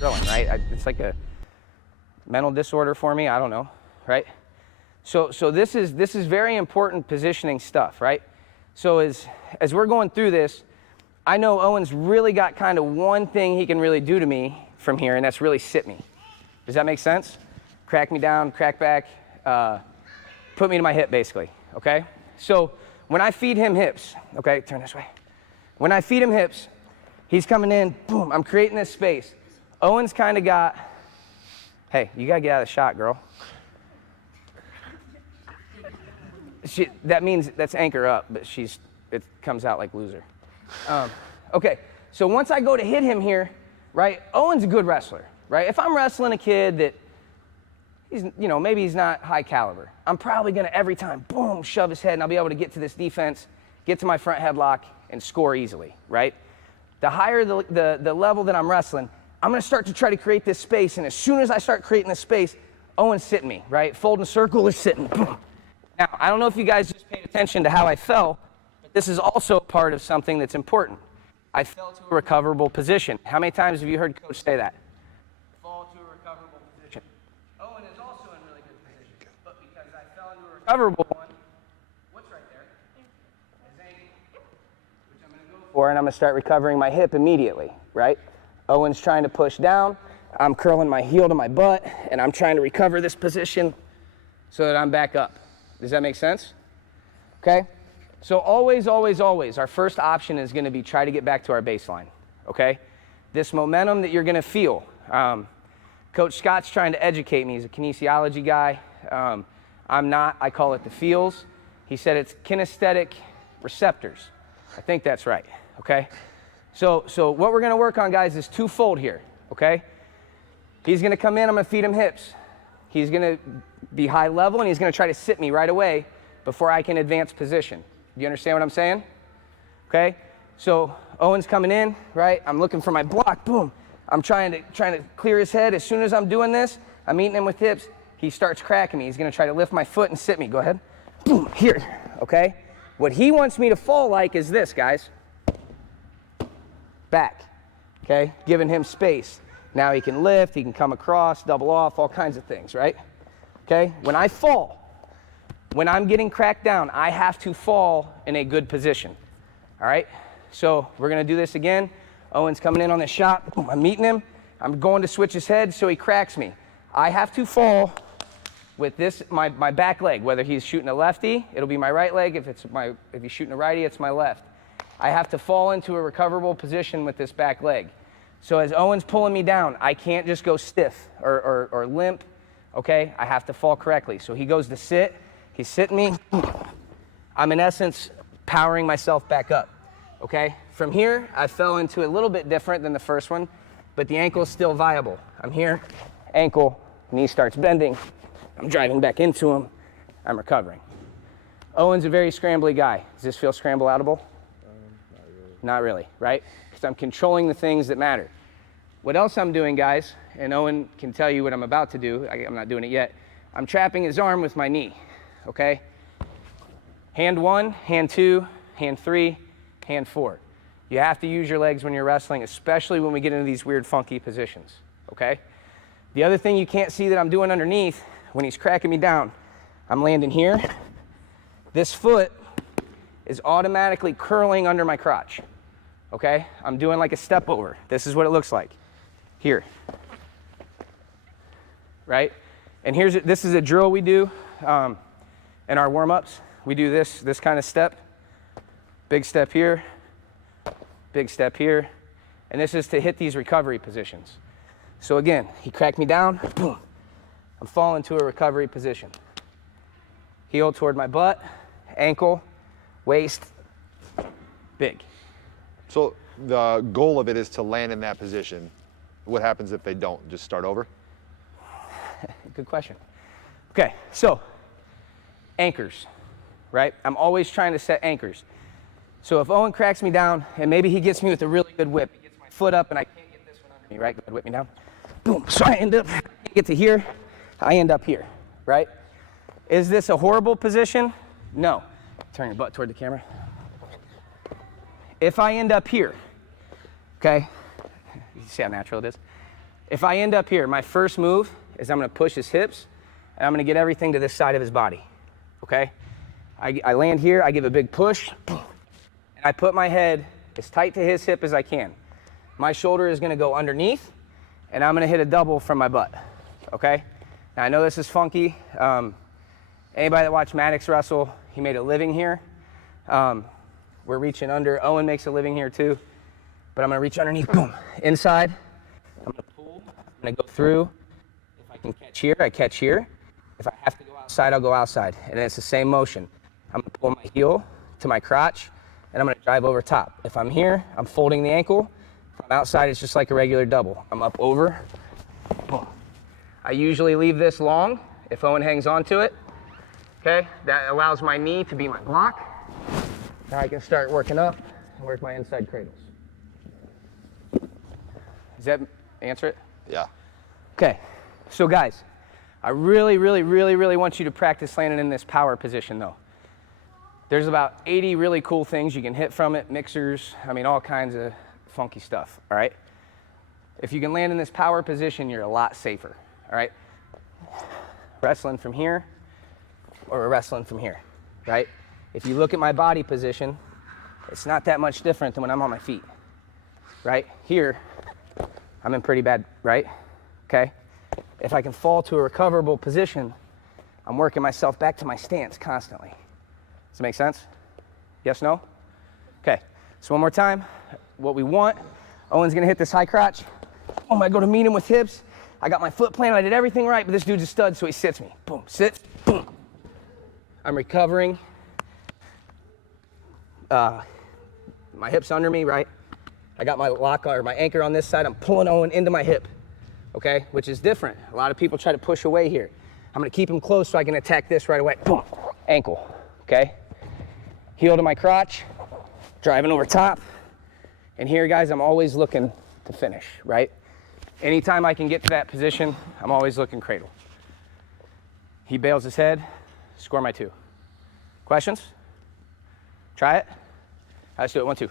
drilling, right? It's like a mental disorder for me, I don't know, right? So this is very important positioning stuff, right? So as we're going through this, I know Owen's really got kind of one thing he can really do to me from here, and that's really sit me. Does that make sense? Crack me down, crack back, put me to my hip, basically, okay? So when I feed him hips, okay, turn this way. When I feed him hips, he's coming in, boom, I'm creating this space. Owen's kind of got, hey, you gotta get out of the shot, girl. That means that's anchor up, but it comes out like loser. Okay, so once I go to hit him here, right, Owen's a good wrestler, right? If I'm wrestling a kid that he's, maybe he's not high caliber, I'm probably gonna every time, boom, shove his head, and I'll be able to get to this defense, get to my front headlock, and score easily, right? The higher the level that I'm wrestling, I'm gonna start to try to create this space, and as soon as I start creating this space, Owen's sitting me, right? Folding circle is sitting, boom. Now, I don't know if you guys just paid attention to how I fell, but this is also part of something that's important. I fell to a recoverable position. How many times have you heard Coach say that? Fall to a recoverable position. Owen is also in really good position, but because I fell into a recoverable one, what's right there? His ankle, which I'm going to go for, and I'm going to start recovering my hip immediately, right? Owen's trying to push down. I'm curling my heel to my butt, and I'm trying to recover this position so that I'm back up. Does that make sense? Okay? So always, always, always, our first option is going to be try to get back to our baseline, okay? This momentum that you're going to feel. Coach Scott's trying to educate me. He's a kinesiology guy. I'm not. I call it the feels. He said it's kinesthetic receptors. I think that's right, okay? So what we're going to work on, guys, is twofold here, okay? He's going to come in. I'm going to feed him hips. He's going to be high level, and he's going to try to sit me right away before I can advance position. Do you understand what I'm saying? Okay? So Owen's coming in, right? I'm looking for my block. Boom. I'm trying to clear his head. As soon as I'm doing this, I'm meeting him with hips. He starts cracking me. He's going to try to lift my foot and sit me. Go ahead. Boom. Here. Okay? What he wants me to fall like is this, guys. Back. Okay? Giving him space. Now he can lift, he can come across, double off, all kinds of things, right? Okay? When I fall, when I'm getting cracked down, I have to fall in a good position. All right? So we're going to do this again. Owen's coming in on this shot. Boom, I'm meeting him. I'm going to switch his head so he cracks me. I have to fall with this, my back leg. Whether he's shooting a lefty, it'll be my right leg. If he's shooting a righty, it's my left. I have to fall into a recoverable position with this back leg. So as Owen's pulling me down, I can't just go stiff or limp, okay? I have to fall correctly. So he goes to sit. He's sitting me. I'm, in essence, powering myself back up, okay? From here, I fell into a little bit different than the first one, but the ankle is still viable. I'm here, ankle, knee starts bending. I'm driving back into him. I'm recovering. Owen's a very scrambly guy. Does this feel scramble-outable? Not really, right? Because I'm controlling the things that matter. What else I'm doing, guys, and Owen can tell you what I'm about to do. I'm not doing it yet. I'm trapping his arm with my knee, okay? Hand 1, hand 2, hand 3, hand 4. You have to use your legs when you're wrestling, especially when we get into these weird, funky positions, okay? The other thing you can't see that I'm doing underneath, when he's cracking me down, I'm landing here. This foot is automatically curling under my crotch. Okay, I'm doing like a step over. This is what it looks like. Here. Right? And this is a drill we do in our warm-ups. We do this kind of step. Big step here. Big step here. And this is to hit these recovery positions. So again, he cracked me down. Boom. I'm falling to a recovery position. Heel toward my butt. Ankle. Waist. Big. So the goal of it is to land in that position. What happens if they don't? Just start over? Good question. Okay, so anchors, right? I'm always trying to set anchors. So if Owen cracks me down, and maybe he gets me with a really good whip, he gets my foot up and I can't get this one under me, right? Go ahead, whip me down. Boom, so I end up, get to here, I end up here, right? Is this a horrible position? No. Turn your butt toward the camera. If I end up here, okay, you see how natural it is? If I end up here, my first move is I'm gonna push his hips, and I'm gonna get everything to this side of his body, okay? I land here, I give a big push, and I put my head as tight to his hip as I can. My shoulder is gonna go underneath, and I'm gonna hit a double from my butt, okay? Now I know this is funky. Anybody that watched Maddox wrestle, he made a living here. We're reaching under. Owen makes a living here too. But I'm gonna reach underneath, boom, inside. I'm gonna pull, I'm gonna go through. If I can catch here, I catch here. If I have to go outside, I'll go outside. And it's the same motion. I'm gonna pull my heel to my crotch, and I'm gonna drive over top. If I'm here, I'm folding the ankle. If I'm outside, it's just like a regular double. I'm up over, boom. I usually leave this long if Owen hangs on to it. Okay, that allows my knee to be my block. Now I can start working up and work my inside cradles. Does that answer it? Yeah. Okay, so guys, I really want you to practice landing in this power position though. There's about 80 really cool things you can hit from it, mixers, I mean all kinds of funky stuff, all right? If you can land in this power position, you're a lot safer, all right? Wrestling from here, or we're wrestling from here, right? If you look at my body position, it's not that much different than when I'm on my feet, right? Here, I'm in pretty bad, right? Okay? If I can fall to a recoverable position, I'm working myself back to my stance constantly. Does that make sense? Yes, no? Okay, so one more time. What we want, Owen's gonna hit this high crotch. I go to meet him with hips. I got my foot planted, I did everything right, but this dude's a stud, so he sits me. Boom, sits, boom. I'm recovering. My hip's under me, right? I got my lock or my anchor on this side. I'm pulling Owen into my hip, okay? Which is different. A lot of people try to push away here. I'm gonna keep him close so I can attack this right away. Boom, ankle, okay? Heel to my crotch, driving over top. And here, guys, I'm always looking to finish, right? Anytime I can get to that position, I'm always looking cradle. He bails his head, score my 2. Questions? Try it. Let's do it, 1, 2.